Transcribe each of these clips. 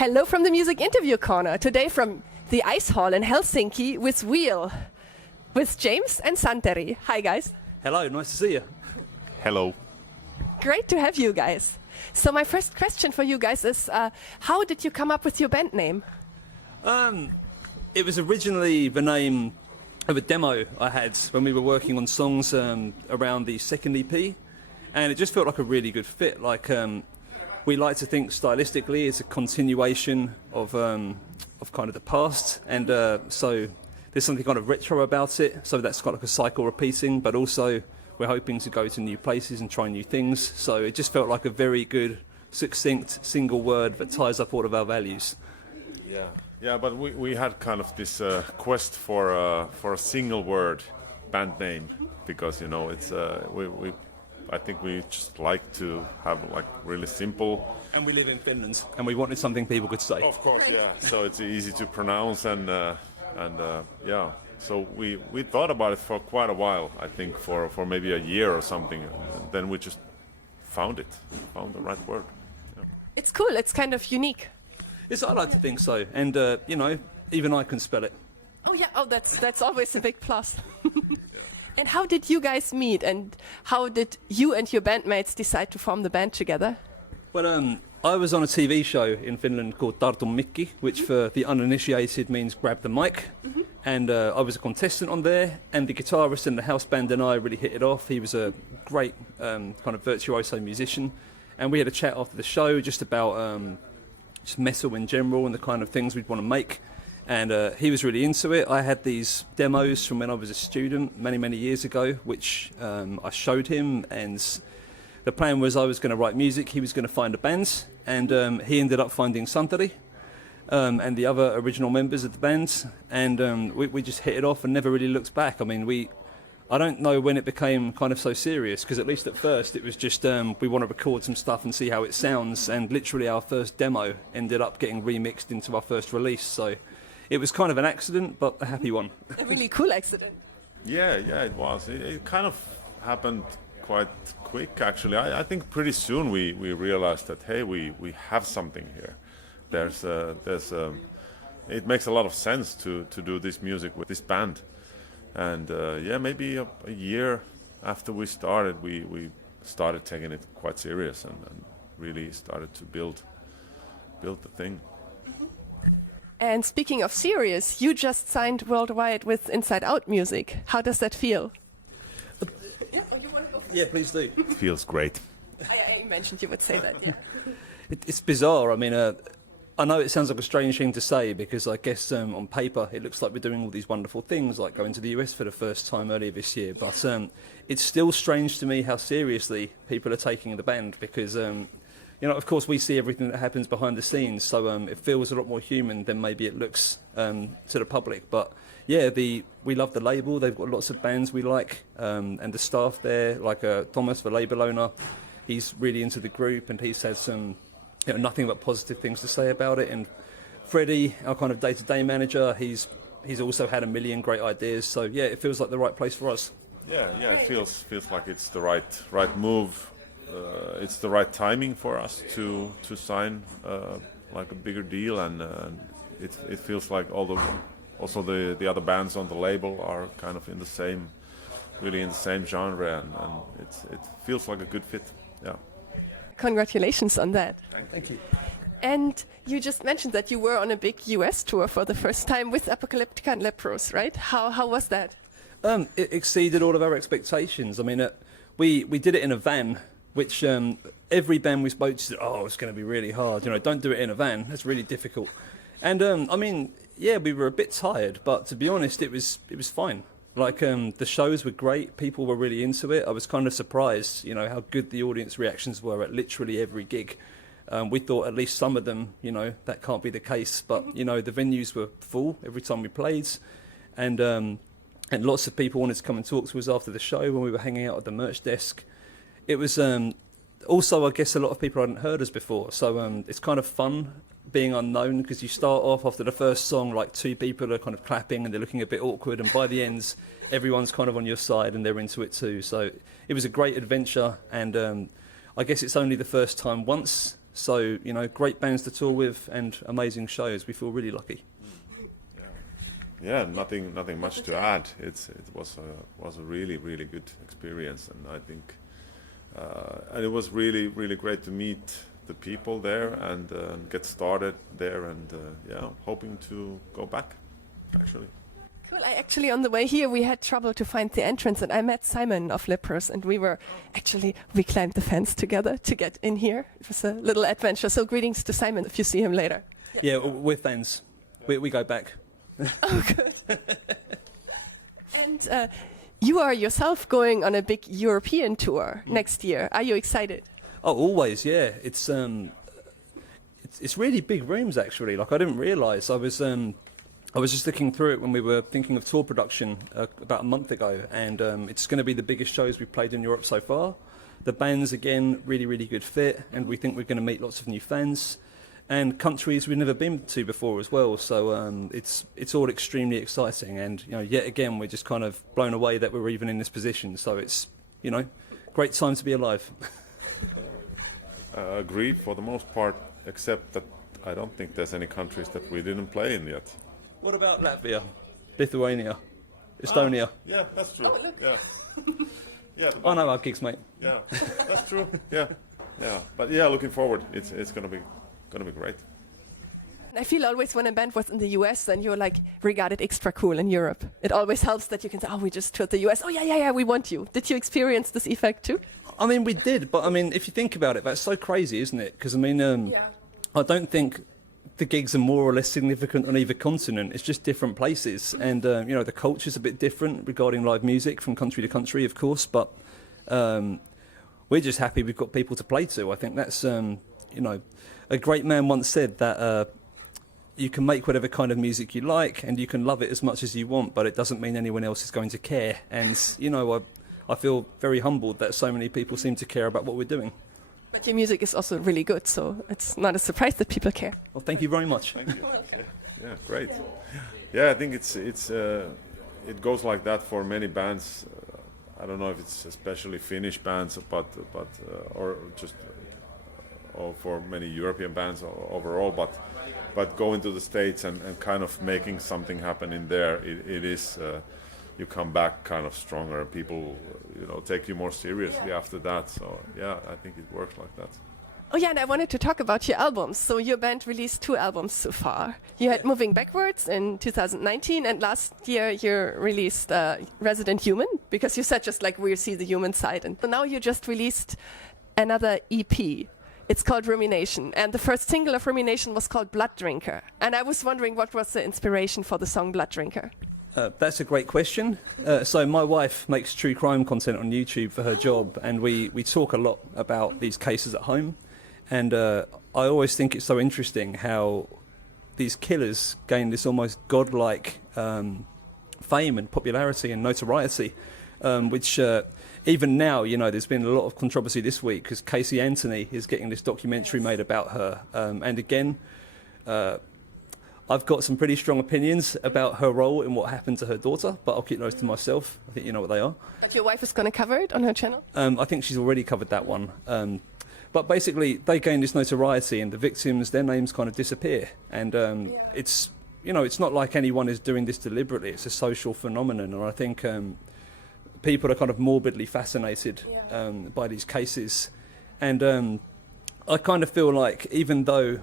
Hello from the Music Interview Corner. Today from the Ice Hall in Helsinki with Wheel, with James and Santeri. Hi guys. Hello, nice to see you. Hello. Great to have you guys. So my first question for you guys is, how did you come up with your band name? It was originally the name of a demo I had when we were working on songs around the second EP, and it just felt like a really good fit. We like to think stylistically it's a continuation of kind of the past, and so there's something kind of retro about it, so that's kind of like a cycle repeating, but also we're hoping to go to new places and try new things, so it just felt like a very good, succinct single word that ties up all of our values. Yeah, but we had kind of this quest for a single word band name, because it's I think we just like to have like really simple. And we live in Finland, and we wanted something people could say. Of course, yeah. So it's easy to pronounce, and yeah. So we thought about it for quite a while. I think for maybe a year or something. And then we just found the right word. Yeah. It's cool. It's kind of unique. Yes, I like to think so, and even I can spell it. Oh yeah. Oh, that's always a big plus. And how did you guys meet, and how did you and your bandmates decide to form the band together? Well, I was on a TV show in Finland called Tartu Mikki, which for the uninitiated means grab the mic. And I was a contestant on there, and the guitarist in the house band and I really hit it off. He was a great kind of virtuoso musician, and we had a chat after the show just about just metal in general and the kind of things we'd want to make. And he was really into it. I had these demos from when I was a student many years ago, which I showed him, and the plan was I was going to write music, he was going to find a band, and he ended up finding Santeri and the other original members of the band, and we just hit it off and never really looked back. I mean, I don't know when it became kind of so serious, because at least at first it was just we want to record some stuff and see how it sounds, and literally our first demo ended up getting remixed into our first release, so it was kind of an accident, but a happy one. A really cool accident. Yeah, it was. It kind of happened quite quick, actually. I think pretty soon we realized that, hey, we have something here. It makes a lot of sense to do this music with this band. And maybe a year after we started, we started taking it quite serious and really started to build the thing. And speaking of serious, you just signed worldwide with InsideOutMusic. How does that feel? Yeah, please do. It feels great. I mentioned you would say that, yeah. It's bizarre. I mean, I know it sounds like a strange thing to say, because I guess on paper it looks like we're doing all these wonderful things, like going to the US for the first time earlier this year. But it's still strange to me how seriously people are taking the band, because of course we see everything that happens behind the scenes, so it feels a lot more human than maybe it looks to the public. But yeah, we love the label. They've got lots of bands we like, and the staff there, like Thomas, the label owner, he's really into the group, and he's had some nothing but positive things to say about it. And Freddie, our kind of day-to-day manager, he's also had a million great ideas. So yeah, it feels like the right place for us. Yeah, it feels like it's the right move. It's the right timing for us to sign like a bigger deal, and it feels like also the other bands on the label are kind of in the same genre, and it feels like a good fit. Yeah. Congratulations on that. Thank you. And you just mentioned that you were on a big US tour for the first time with APOCALYPTICA and LEPROUS, right? How was that? It exceeded all of our expectations. I mean, we did it in a van, which every band we spoke to said, oh, it's going to be really hard. Don't do it in a van. That's really difficult. And I mean, yeah, we were a bit tired, but to be honest, it was fine. Like the shows were great. People were really into it. I was kind of surprised, how good the audience reactions were at literally every gig. We thought at least some of them, that can't be the case. But the venues were full every time we played, and lots of people wanted to come and talk to us after the show when we were hanging out at the merch desk. It was also, I guess, a lot of people hadn't heard us before, so it's kind of fun being unknown, because you start off after the first song, like 2 people are kind of clapping and they're looking a bit awkward, and by the end everyone's kind of on your side and they're into it too. So it was a great adventure, and I guess it's only the first time once So, you know, great bands to tour with and amazing shows. We feel really lucky. Yeah, nothing much to add. It was a really good experience, and I think and it was really great to meet the people there and get started there, and hoping to go back actually. Cool. Actually, on the way here, we had trouble to find the entrance, and I met Simon of LEPROUS, and we climbed the fence together to get in here. It was a little adventure. So greetings to Simon if you see him later. Yeah, we're fans. We go back. Oh, good. And you are yourself going on a big European tour next year. Are you excited? Oh, always, yeah. It's really big rooms actually. Like I didn't realise. I was just looking through it when we were thinking of tour production about a month ago, and it's going to be the biggest shows we've played in Europe so far. The band's again really good fit, and we think we're going to meet lots of new fans and countries we've never been to before as well. So it's all extremely exciting, and you know, yet again we're just kind of blown away that we're even in this position. So it's, you know, great time to be alive. Agreed for the most part, except that I don't think there's any countries that we didn't play in yet. What about Latvia, Lithuania, Estonia? Yeah, that's true. Oh, look. Yeah. Yeah. I know our gigs, mate. Yeah, that's true. Yeah. But yeah, looking forward. It's gonna be great. I feel always when a band was in the US, then you're like regarded extra cool in Europe. It always helps that you can say, oh, we just toured the US. Oh, yeah, we want you. Did you experience this effect too? I mean, we did, but I mean, if you think about it, that's so crazy, isn't it? Because I mean, I don't think the gigs are more or less significant on either continent. It's just different places, and you know, the culture's a bit different regarding live music from country to country, of course. But we're just happy we've got people to play to. I think that's you know, a great man once said that you can make whatever kind of music you like, and you can love it as much as you want, but it doesn't mean anyone else is going to care. And you know, I feel very humbled that so many people seem to care about what we're doing. But your music is also really good, so it's not a surprise that people care. Well, thank you very much. Thank you. Yeah, great. Yeah, I think it goes like that for many bands. I don't know if it's especially Finnish bands, but or just or for many European bands overall. But going to the States and kind of making something happen in there, it is. You come back kind of stronger, and people, you know, take you more seriously after that. So yeah, I think it works like that. Oh yeah, and I wanted to talk about your albums. So your band released 2 albums so far. You had Moving Backwards in 2019, and last year you released Resident Human, because you said just like we see the human side. And now you just released another EP. It's called Rumination, and the first single of Rumination was called Blood Drinker. And I was wondering, what was the inspiration for the song Blood Drinker? That's a great question. So my wife makes true crime content on YouTube for her job, and we talk a lot about these cases at home. And I always think it's so interesting how these killers gain this almost godlike fame and popularity and notoriety, which even now, you know, there's been a lot of controversy this week because Casey Anthony is getting this documentary made about her. And again, I've got some pretty strong opinions about her role in what happened to her daughter, but I'll keep those to myself. I think you know what they are. But your wife is going to cover it on her channel? I think she's already covered that one. But basically, they gain this notoriety, and the victims, their names kind of disappear. And it's, you know, it's not like anyone is doing this deliberately. It's a social phenomenon, and I think people are kind of morbidly fascinated by these cases. And I kind of feel like, even though,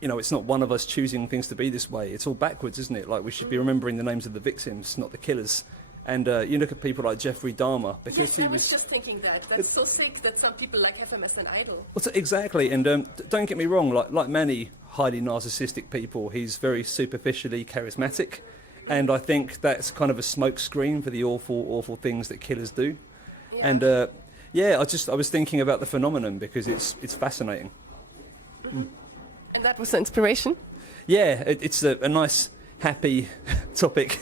you know, it's not one of us choosing things to be this way, it's all backwards, isn't it? Like, we should be remembering the names of the victims, not the killers. And you look at people like Jeffrey Dahmer, because he was... I was just thinking that. That's so sick that some people like have him as an idol. Well, exactly, and don't get me wrong, like many highly narcissistic people, he's very superficially charismatic, and I think that's kind of a smokescreen for the awful things that killers do. Yeah. And I was thinking about the phenomenon because it's fascinating. Mm-hmm. And that was the inspiration? Yeah, it's a nice, happy topic,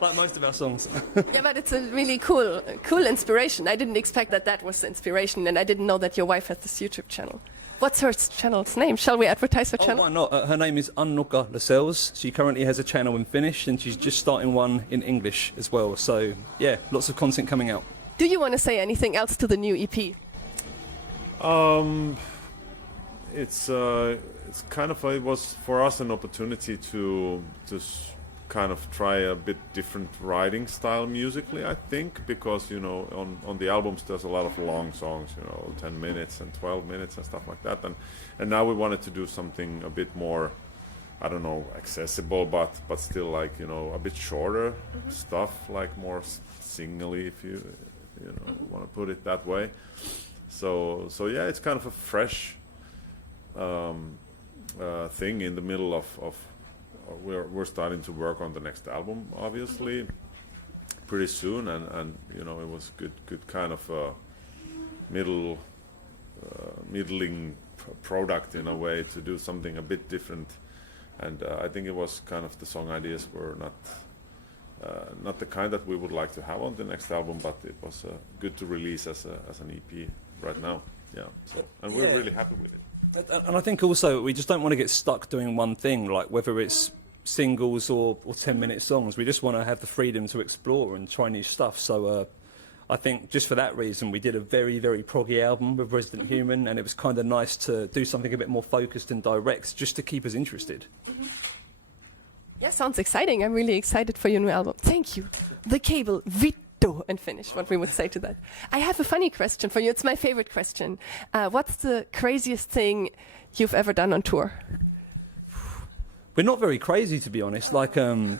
like most of our songs. Yeah, but it's a really cool inspiration. I didn't expect that was the inspiration, and I didn't know that your wife has this YouTube channel. What's her channel's name? Shall we advertise her channel? Why not? Her name is Annukka Lascelles. She currently has a channel in Finnish, and she's just starting one in English as well. So, yeah, lots of content coming out. Do you want to say anything else to the new EP? it's kind of it was for us an opportunity to kind of try a bit different writing style musically, I think, because on the albums there's a lot of long songs, 10 minutes and 12 minutes and stuff like that, and now we wanted to do something a bit more, I don't know, accessible, but still like a bit shorter stuff, like more singly, if you want to put it that way. So yeah, it's kind of a fresh thing in the middle of we're starting to work on the next album, obviously, pretty soon, and it was good kind of middling product in a way to do something a bit different, and I think it was kind of the song ideas were not the kind that we would like to have on the next album, but it was good to release as an EP right now. Yeah, and we're really happy with it. And I think also we just don't want to get stuck doing one thing, like whether it's singles or 10-minute songs. We just want to have the freedom to explore and try new stuff. So I think just for that reason we did a very, very proggy album with Resident Human, and it was kind of nice to do something a bit more focused and direct just to keep us interested. Yeah, sounds exciting. I'm really excited for your new album. Thank you. The Cable, Vittu in Finnish, what we would say to that. I have a funny question for you. It's my favorite question. What's the craziest thing you've ever done on tour? We're not very crazy, to be honest. Like, I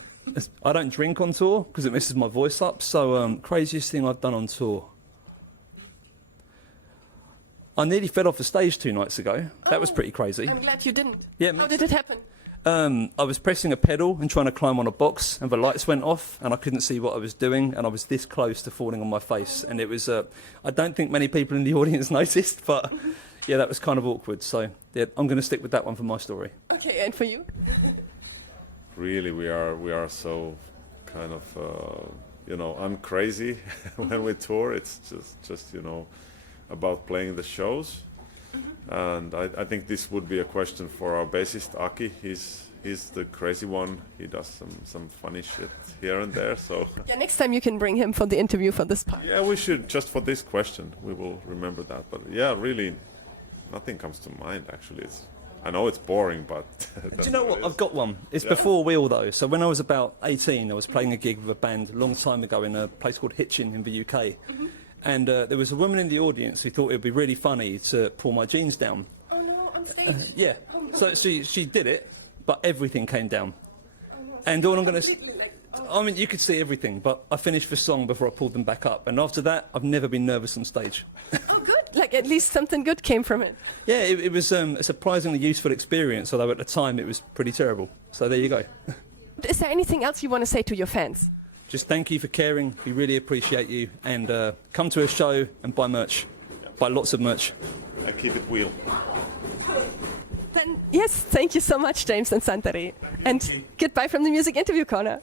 don't drink on tour because it messes my voice up. So, craziest thing I've done on tour. I nearly fell off the stage 2 nights ago. That was pretty crazy. I'm glad you didn't. Yeah. How did it happen? I was pressing a pedal and trying to climb on a box, and the lights went off, and I couldn't see what I was doing, and I was this close to falling on my face. And it was, I don't think many people in the audience noticed, but yeah, that was kind of awkward. So yeah, I'm going to stick with that one for my story. Okay, and for you? Really, we are so kind of, I'm crazy when we tour. It's just about playing the shows. And I think this would be a question for our bassist Aki. He's the crazy one. He does some funny shit here and there. So yeah, next time you can bring him for the interview for this part. Yeah, we should, just for this question. We will remember that. But yeah, really, nothing comes to mind actually. I know it's boring, but do you know what? I've got one. It's before Wheel though. So when I was about 18, I was playing a gig with a band a long time ago in a place called Hitchin in the UK. And there was a woman in the audience who thought it would be really funny to pull my jeans down. Oh no, on stage? Yeah. Oh, no. So she did it, but everything came down. Oh, no. And all I'm going to... I mean, you could see everything, but I finished the song before I pulled them back up. And after that, I've never been nervous on stage. Oh, good. Like, at least something good came from it. Yeah, it was a surprisingly useful experience, although at the time it was pretty terrible. So there you go. Is there anything else you want to say to your fans? Just thank you for caring. We really appreciate you. And come to a show and buy merch. Buy lots of merch. And keep it wheel. Then, yes, thank you so much, James and Santeri. And goodbye from the Music Interview Corner.